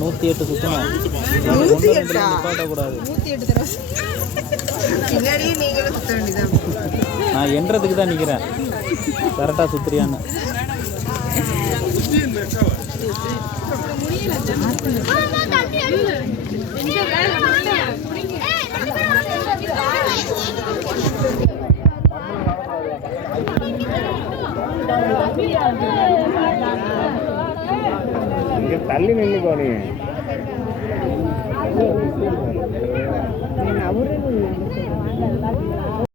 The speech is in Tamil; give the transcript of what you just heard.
நூத்தி சுத்தமா கூடாது. நான் என்றதுக்கு தான் நிக்கிறேன் கரெக்டா சுத்துறியான்னு. தள்ளி நின்று போனீங்க.